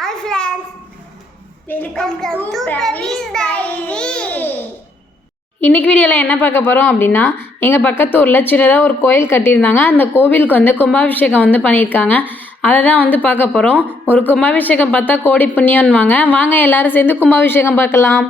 Hi friends, welcome to Pravees Diary. இன்றைக்கி வீடியோவில் என்ன பார்க்க போகிறோம் அப்படின்னா, எங்கள் பக்கத்து ஊரில் சின்னதாக ஒரு கோயில் கட்டியிருந்தாங்க. அந்த கோவிலுக்கு வந்து கும்பாபிஷேகம் வந்து பண்ணியிருக்காங்க. அதை தான் வந்து பார்க்க போகிறோம். ஒரு கும்பாபிஷேகம் பார்த்தா கோடி புண்ணியம்வாங்க. வாங்க எல்லாரும் சேர்ந்து கும்பாபிஷேகம் பார்க்கலாம்.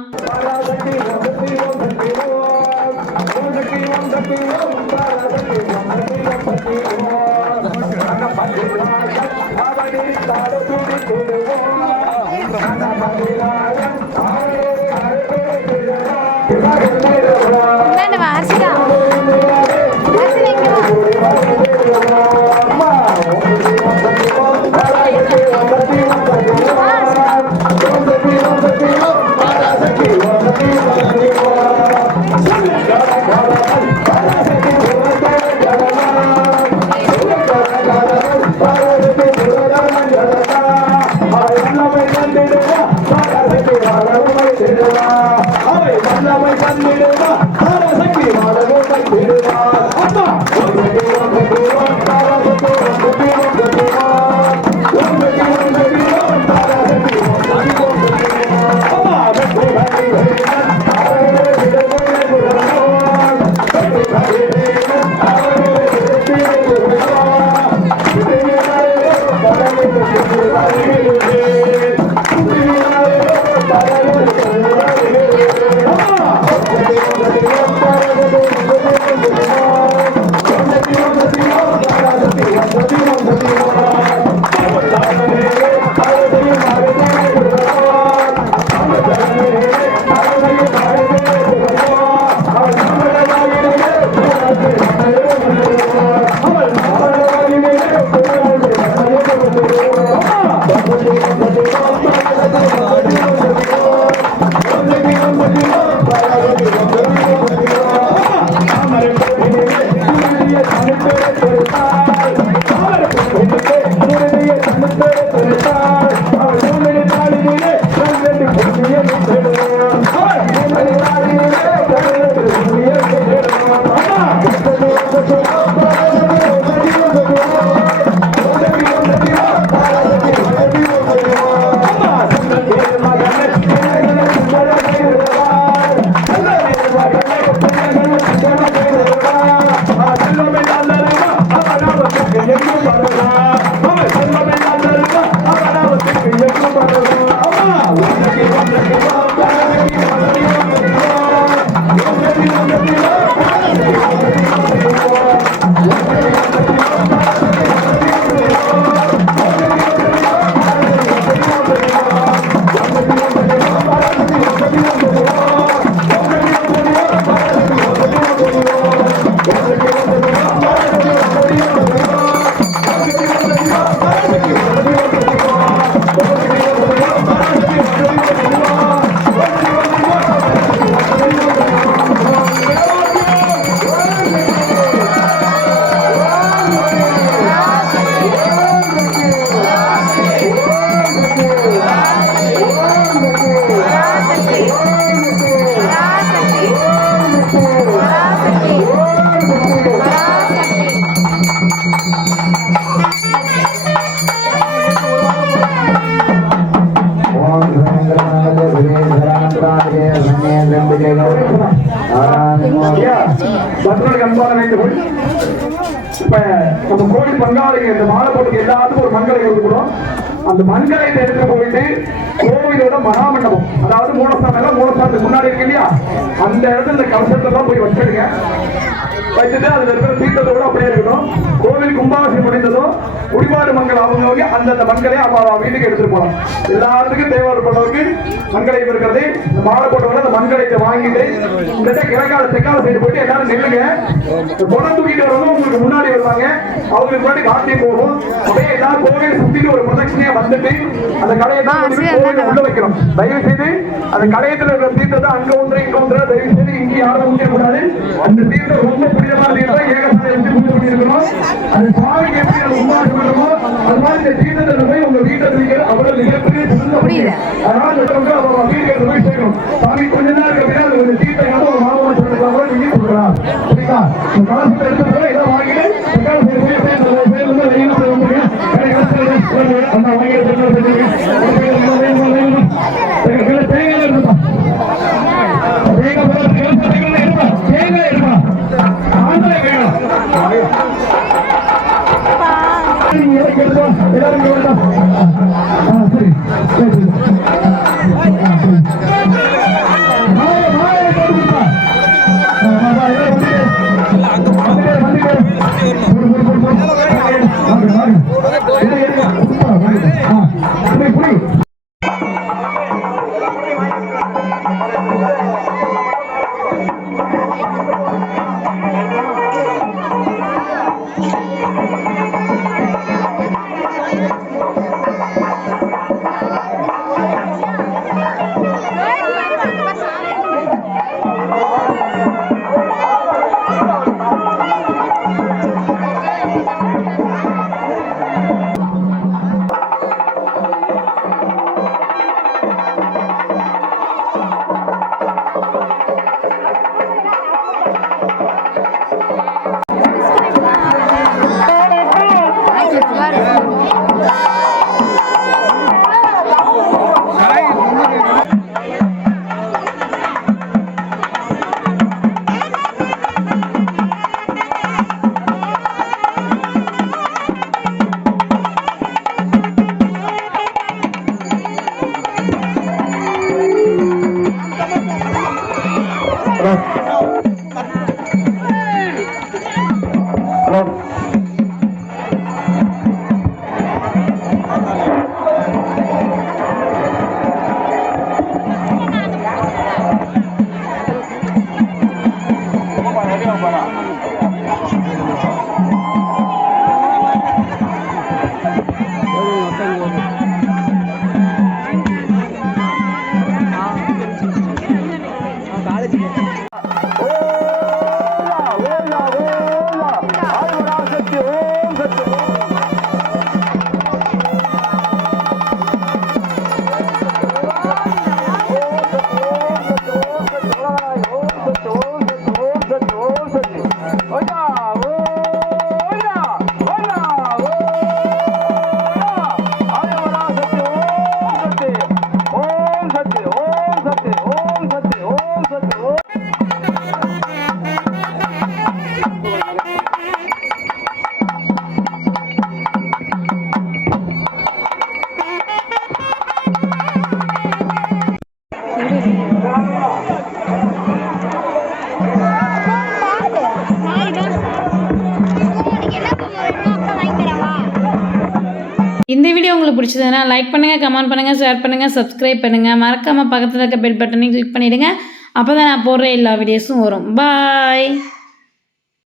நம்ம கோடி பங்காளிங்க இந்த மாலை போட்டுக்கு எல்லாத்துக்கும் ஒரு மங்களை கொடுக்கிறோம். அந்த மங்களத்தை எடுத்து போயிட்டு கோவிலோட மகாமண்டபம், அதாவது மூலஸ்தானத்துக்கு முன்னாடி இருக்கு இல்லையா, அந்த இடத்துல இந்த கவசத்தை தான் போய் வச்சிருங்க. வச்சுட்டு அதுல இருக்கிற தீர்த்தத்தோட அப்படியே இருக்கணும். கோவில் கும்பாபிஷேகம் முடிந்ததும் குடிபாடு மங்கள் அவங்க அந்தந்த மங்களே அவங்க வீட்டுக்கு எடுத்துட்டு போகலாம். எல்லாத்துக்கும் தேவைப்படுறவருக்கு மங்களம் இருக்கிறது. இந்த மாலை போட்டவங்க அந்த மங்களத்தை வாங்கிட்டு இந்த கிழக்கால தெற்கால சைடு போயிட்டு எல்லாரும் நில்லுங்க. குடம் தூக்கிட்டு வரவங்க உங்களுக்கு முன்னாடி வருவாங்க. அவங்களுக்கு முன்னாடி காட்டி போகும். அப்படியே எல்லாரும் கோவில் சுத்திட்டு ஒரு பிரதட்சணையா வந்துட்டு அந்த கடையத்தை உள்ள வைக்கணும். தயவு செய்து அந்த கடையத்துல இருக்கிற தீர்த்தத்தை அங்க ஒன்று இங்க ஒன்று தயவு செய்து இங்க யாரும் ஊற்றிட கூடாது. அந்த தீர்த்தம் ரொம்ப புனிதமான தீர்த்தம். ஏகசாலை வச்சு பூஜை பண்ணிருக்கணும். அது சாமிக்கு எப்படி அது உண்டாக வேண்டுமோ அது மாதிரி இந்த தீர்த்தத்தை போய் உங்க வீட்டை அவ்வளவு மிகப்பெரிய அதனால வீட்டுக்கு போய் சேர்க்கணும். சாமி கொஞ்ச நேரம் இருக்கிற ஒரு தீர்த்தம் ஒரு மாதம் சொல்லிருக்கலாம் நீங்க கொடுக்கலாம். சரிங்களா? காசு எடுத்து இதை வாங்கிட்டு அந்த வாங்கி வீடியோ உங்களுக்கு பிடிச்சதுன்னா லைக் பண்ணுங்கள், கமெண்ட் பண்ணுங்கள், ஷேர் பண்ணுங்கள், சப்ஸ்கிரைப் பண்ணுங்கள். மறக்காமல் பக்கத்தில் இருக்க பெல் பட்டனையும் கிளிக் பண்ணிவிடுங்க. அப்போ தான் நான் போடுற எல்லா வீடியோஸும் வரும். பாய்.